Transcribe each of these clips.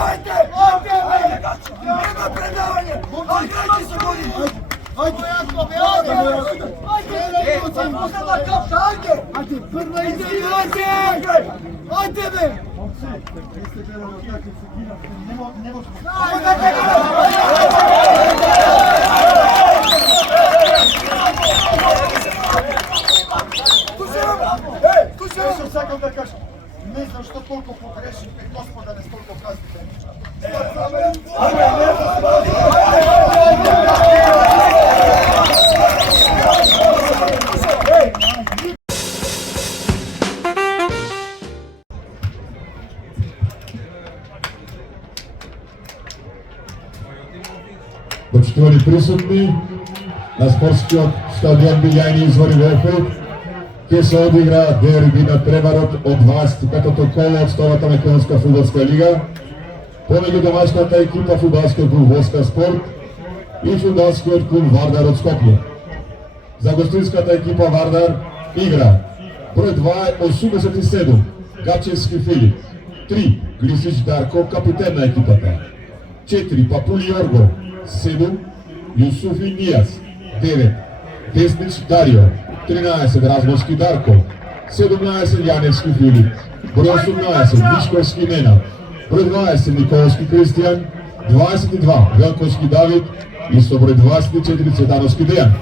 Predavajte! Nema predavanje! Igrajte se bolje! Ajde! Ajde! Prva izgledajte! Ajde be! Sakam da kažem, ne znam što toliko pogrešim, gospoda ne toliko kaznite. Poštovani prisutni, na sportskog stadion Biljajni izvori Velfeld, gdje se odigra derbi na Prevarot od 25. kola od Stolata Makedonska fudbalska liga, pomeđu domaćnata ekipa fudbalskog klub Voska Sport i fudbalski klub Vardar od Skopje. Za gostinskata ekipa Vardar igra broj 2, 87, Gačevski Filip, 3, Glisić Darko, kapiten na ekipata, 4, Papuli Jorgo, 7, Jusufi Nijas, 9, Desnić Dario, 13, Razborski Darko, 17, Janevski Filip, broj 18, Miškovski Nenad, broj 20, Nikolski Kristijan, 22, Velkovski David i so broj 24, Cvetanovski Dejan.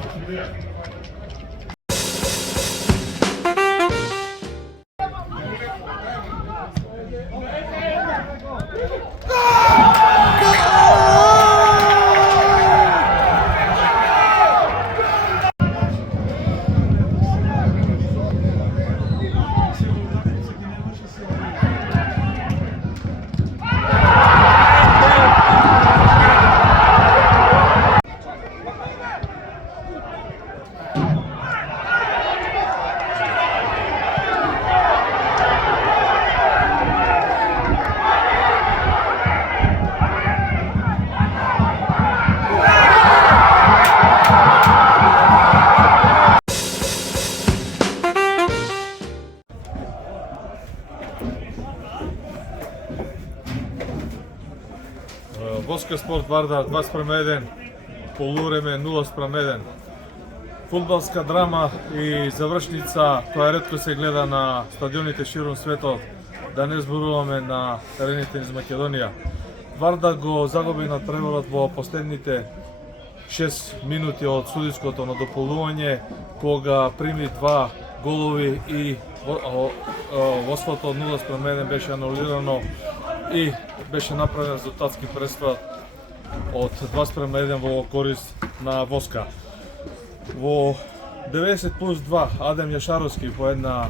Voska Sport Vardar 2:1, poluvrijeme 0:1. Fudbalska drama i završnica koja retko se gleda na stadioните širom sveta, da ne зборуваме на терените из Македонија. Вардар го загуби на Преворот во последните 6 минути од судиското надополување, кога прими 2 голови и воството 0:1 беше анулирано и беше направен резултатски пресврат од 2:1 во корист на Воска. Во 90+2 Адем Јашаровски по една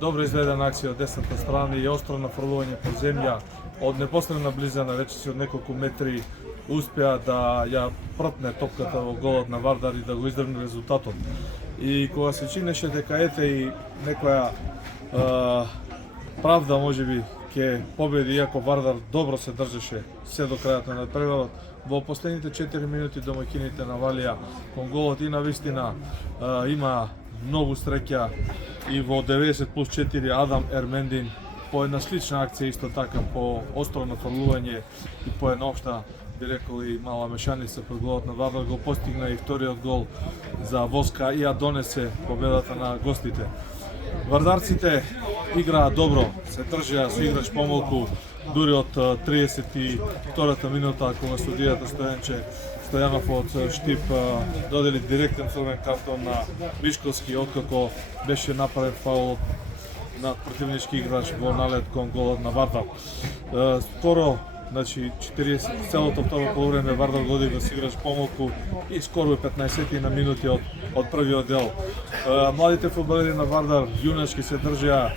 добро изгледана акција од десната страна и остро нафрлување по земја од непосредна близина, речиси од неколку метри, успеа да ја протне топката во голот на Вардар и да го издржи резултатот. И кога се чинеше дека ете и некоја правда можеби ќе победи, иако Вардар добро се држеше се до крајот на надпреварот, во последните 4 минути домаќините навалија кон голот и навистина има многу среќа и во 90+4 Адам Ермендин по една слична акција исто така по остро нафрлување и по една општа, би рекол, и мала мешаница пред голот на Вардар го постигна и вториот гол за Воска и ја донесе победата на гостите. Вардарците играа добро, се држаа со играч помалку, дури од 32-та минута кога судијата Стојанов од Штип додели директен црвен картон на Мишковски, откако беше направен фаул на противнички играч во налет кон голот на Вардар. Скоро, значи 40 целото второ полувреме Вардар го одигра с играч помалку и скоро 15 на минути од првиот дел. Младите фудбалери на Вардар јуначки се држаа,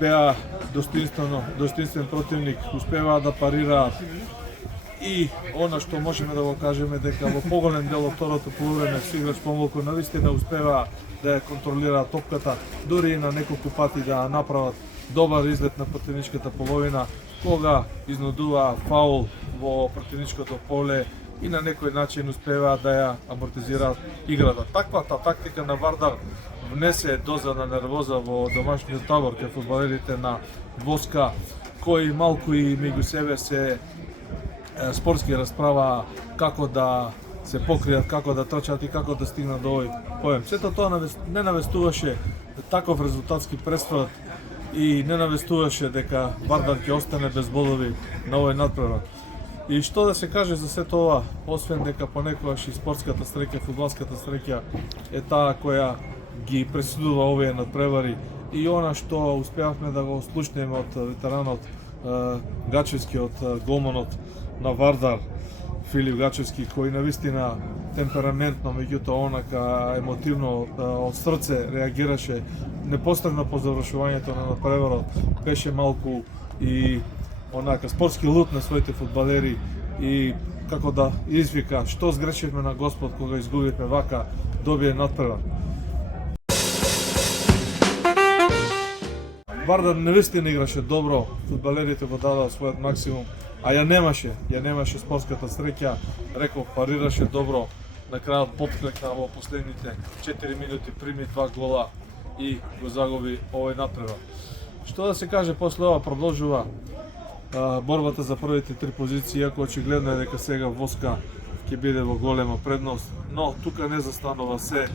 беа достоинствен противник, успеваа да парираат и она што можеме да го кажеме дека во поголем дел од второто полувреме с играч помалку навистина успеваа да ја контролираат топката, дури и на неколку пати да направат добар излет на противничката половина, кога изнудуваа фаул во противничкото поле и на некој начин успеваат да ја амортизираат играта. Таквата тактика на Вардар внесе доза на нервоза во домашниот табор кај фудбалерите на Воска, кои малку и меѓу себе се спортски расправа како да се покријат, како да трчат и како да стигнат до овој поем. Сето тоа не навестуваше таков резултатски пресврат и не навестуваше дека Вардар ќе остане без бодови на овој надпревар. И што да се каже за сето ова, освен дека понекогаш и спортската среќа, фудбалската среќа е таа која ги пресудува овие надпревари и она што успеавме да го слушнеме од ветеранот Гачевски, од голманот на Вардар, Филип Гачевски, кој навистина темпераментно, меѓутоа онака емотивно од срце реагираше непосредно по завршувањето на надпреварот, беше малку и онака спортски лут на своите фудбалери и како да извика што сгрешивме на Господ кога изгубивме вака добие надпревар. Вардар навистина играше добро, фудбалерите го дадоа својот максимум, а ја немаше спортската среќа, реков парираше добро, на крајот потклекна во последните 4 минути, прими 2 гола и го загуби овој надпревар. Што да се каже после ова, продолжува борбата за првите 3 позиции, иако очигледно е дека сега Воска ќе биде во голема предност, но тука не застанува се.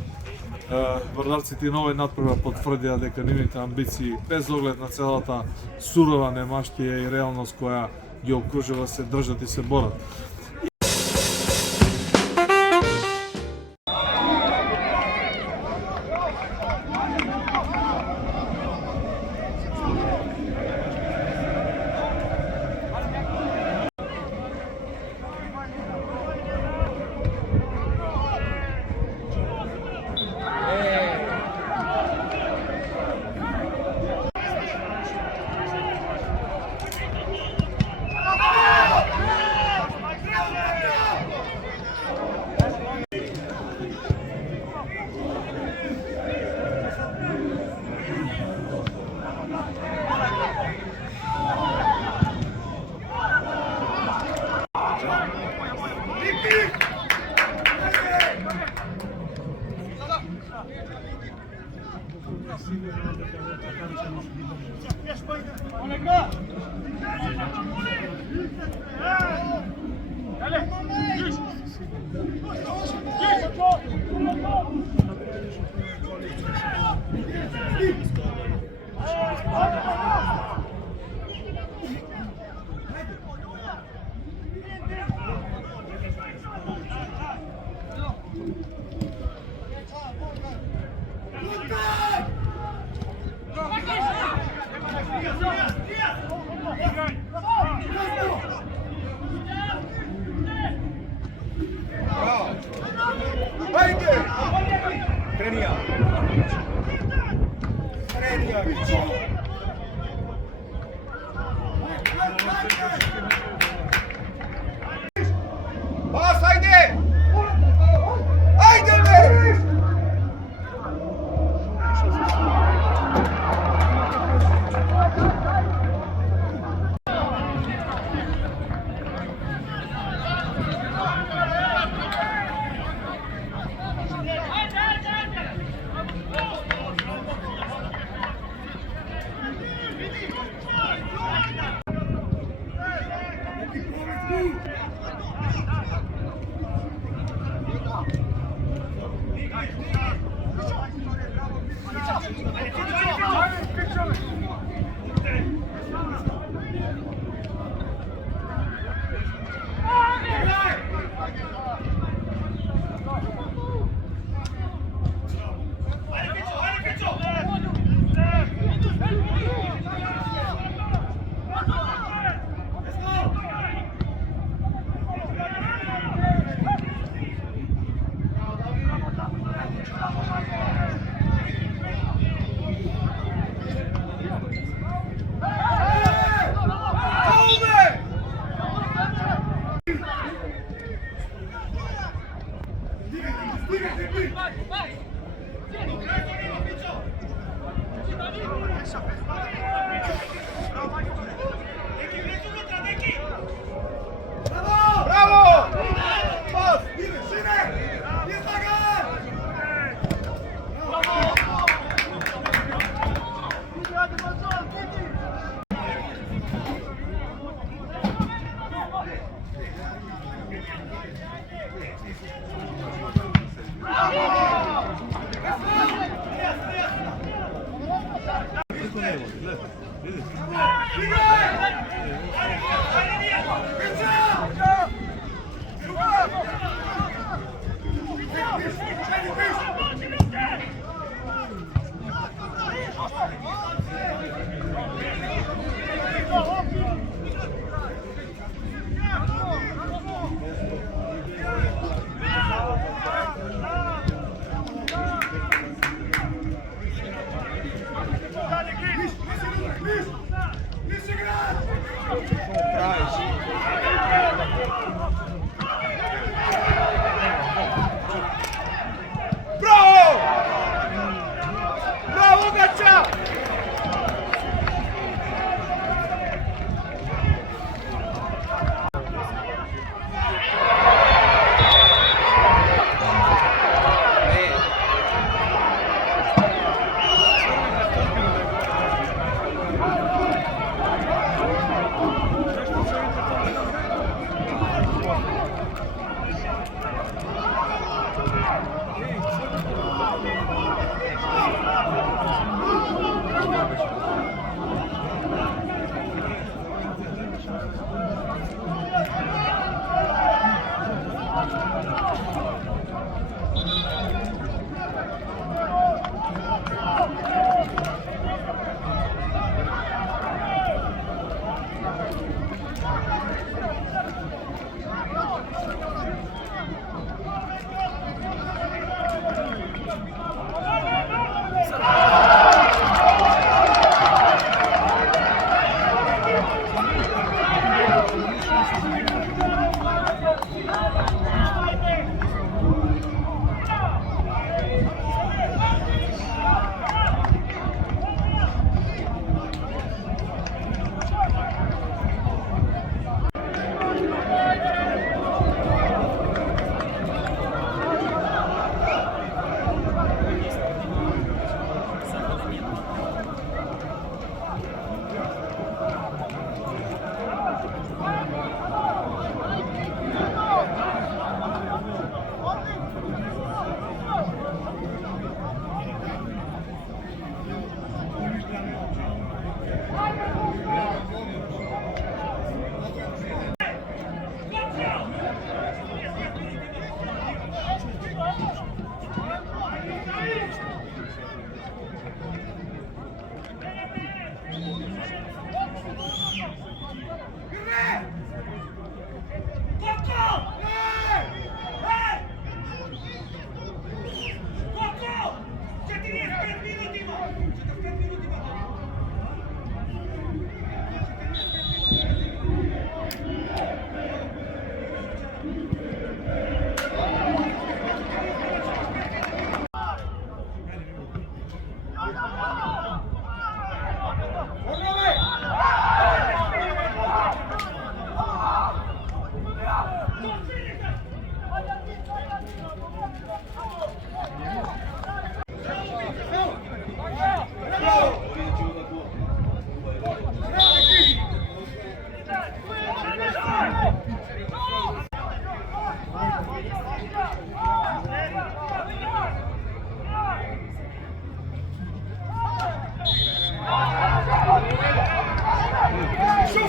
Вардарците и на овој надпревар потврдија дека нивните амбиции, без оглед на целата сурова немаштија и реалност која ги окружува, се држат и се борат.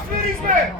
Osviriliśmy!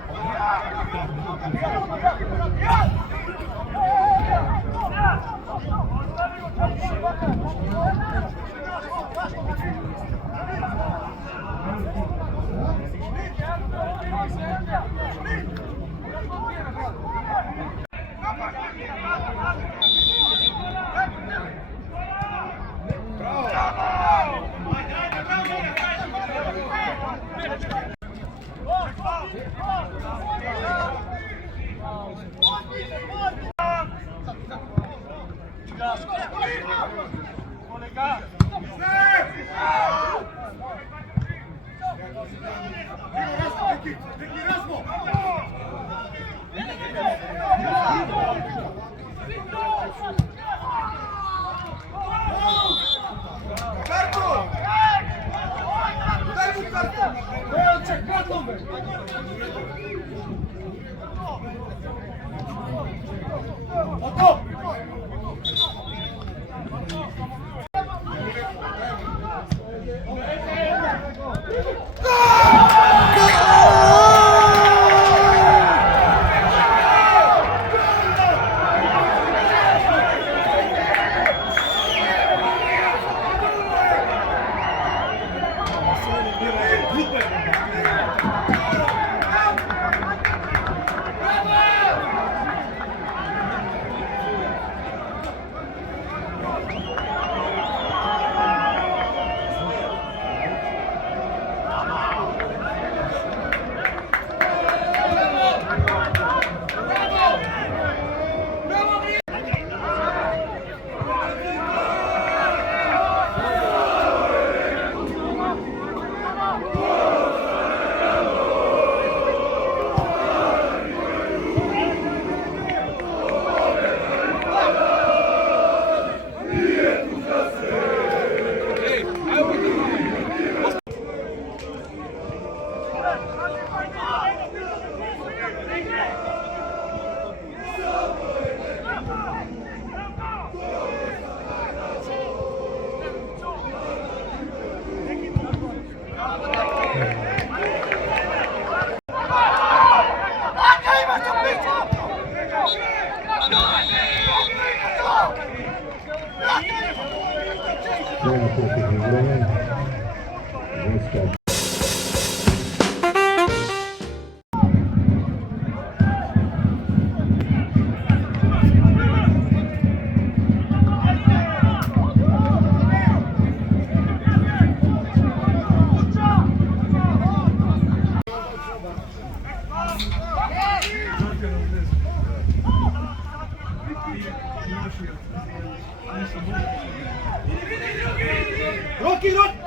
Rocky, Rocky!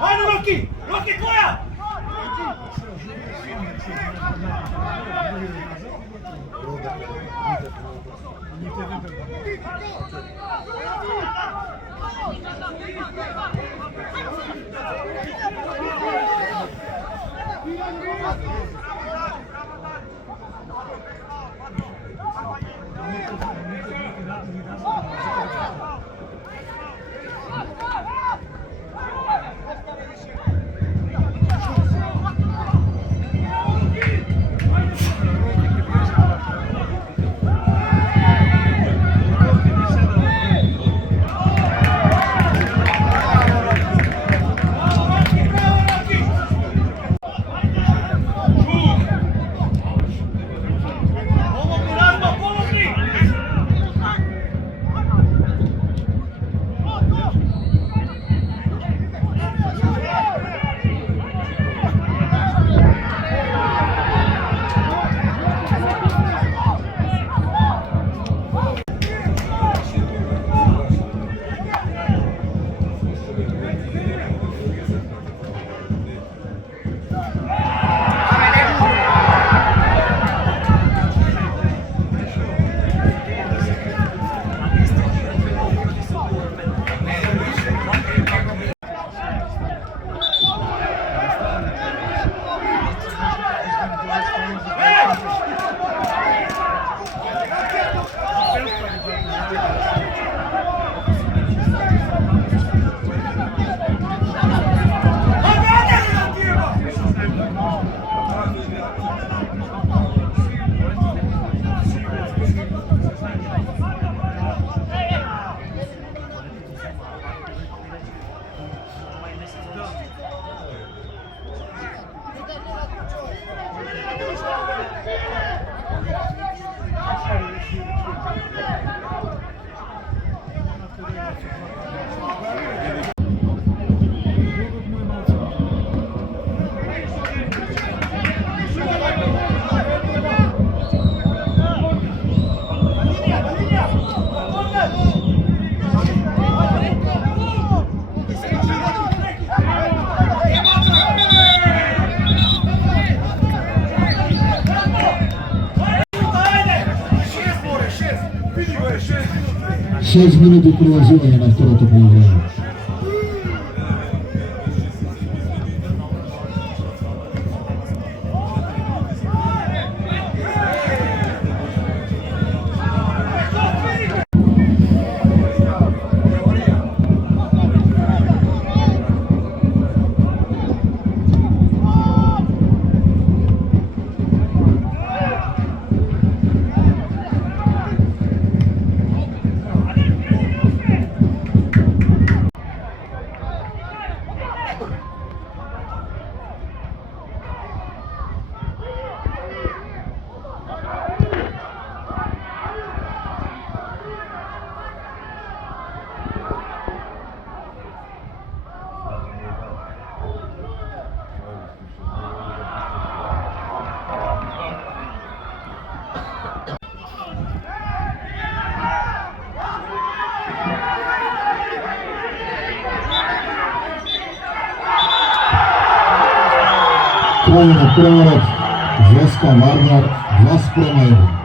Ajde Rocky! Rocky tvoja! 6 минути продължаване на второто полувреме. Край на преворот, Веска Вардар 2:1.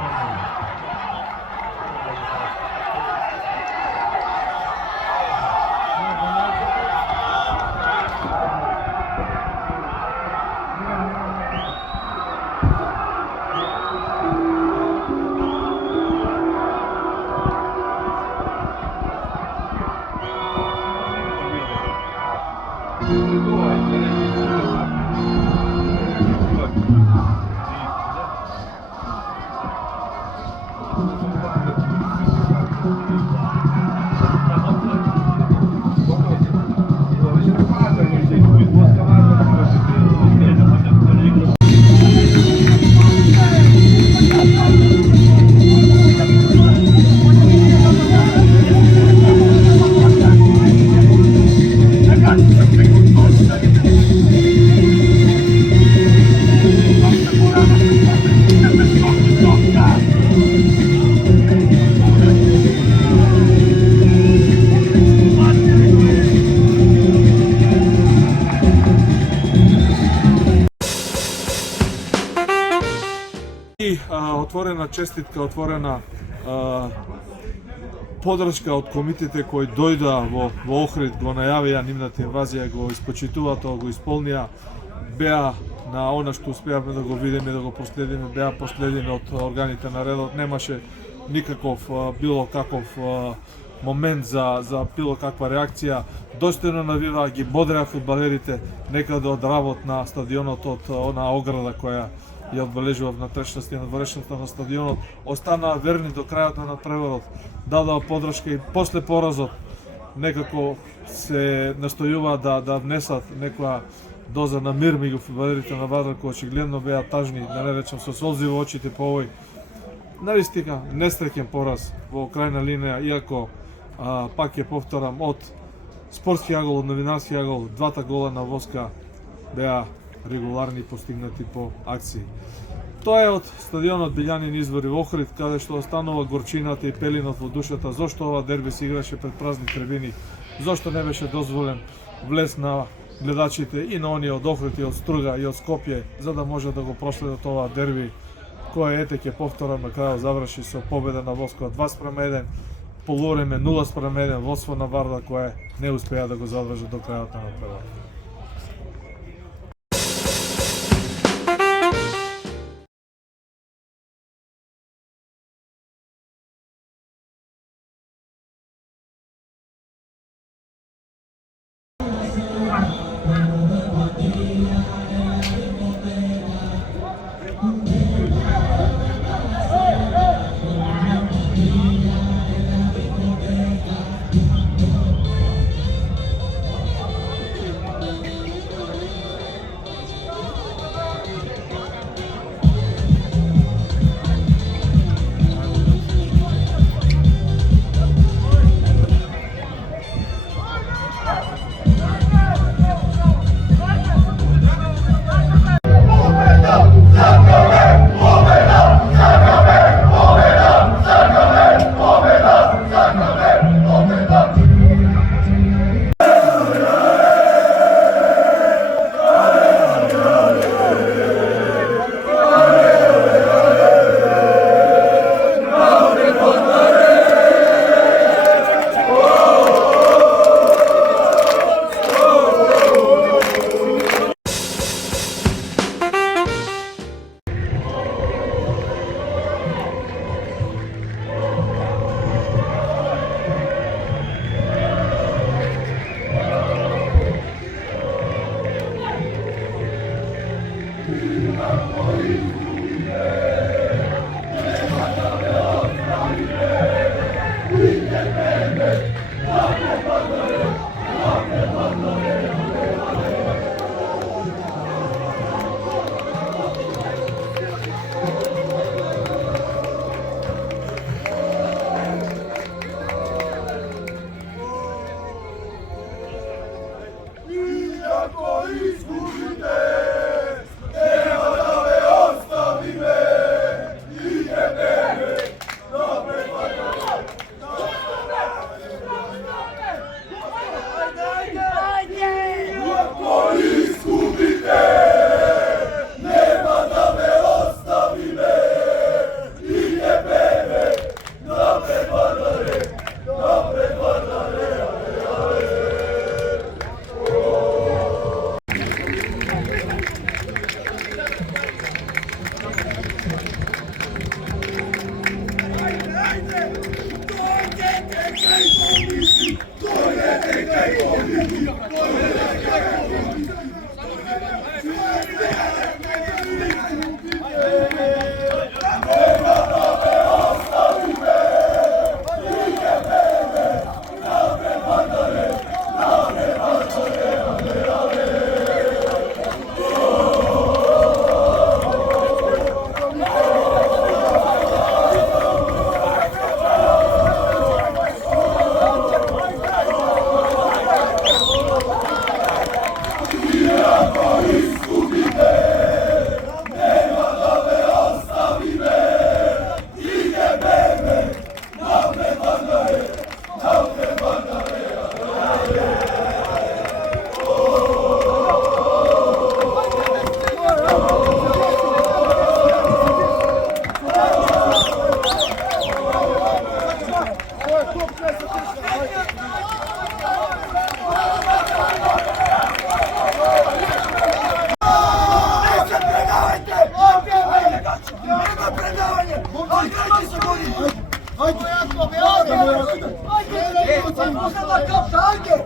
Отворена честитка, отворена подршка од комитете кои дојда во Охрид, го најавија нивната инвазија, го испочитува тоа, го исполнија, беа на она што успеавме да го видиме, да го последиме, беа последени од органите на редот, немаше никаков било каков момент за било каква реакција. Достојно навива, ги бодреа фудбалерите некаде од работ на стадионот, од она ограда која ја одбележува внатрешноста и надворешноста на стадионот, останаа верни до крајот на надпреварот, дадоа подршка и после поразот некако се настојува да внесат некоја доза на мир меѓу фудбалерите на Вардар, кои очигледно беа тажни, да не речам со солзи во очите по овој наистина несреќен пораз во крајна линија, иако пак ќе повторам, од спортски агол, од новинарски агол, двата гола на Воска беа регуларни постигнати по акции. Тоа е од стадионот Билјанин Извори во Охрид, каде што останува горчината и пелинот во душата. Зошто ова дерби се играше пред празни трибини? Зошто не беше дозволен влез на гледачите и на оние од Охрид и од Струга и од Скопје, за да може да го проследат ова дерби, кој ете ќе повторам на крајот заврши со победа на Воскова 2:1, полувреме 0:1, водство на Вардар кое не успеа да го задржи до крајот на надпреварот.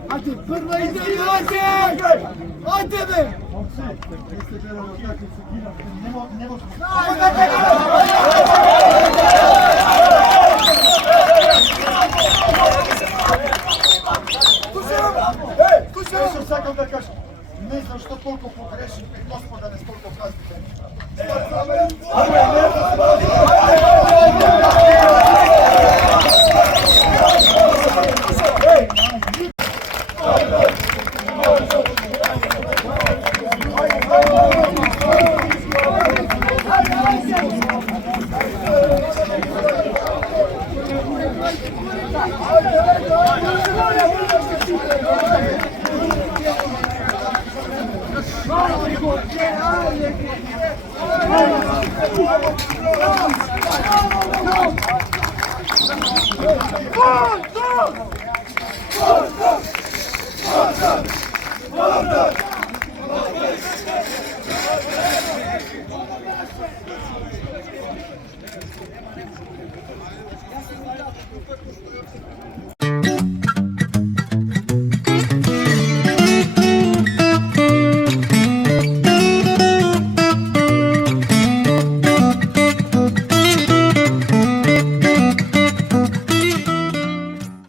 Ajde, prva ide, ajde! Ajde be! Jeste gledali utakmicu, ne može. Nešto sakam da kažem, ne znam što toliko pogrešim, gospoda ne toliko kaznite.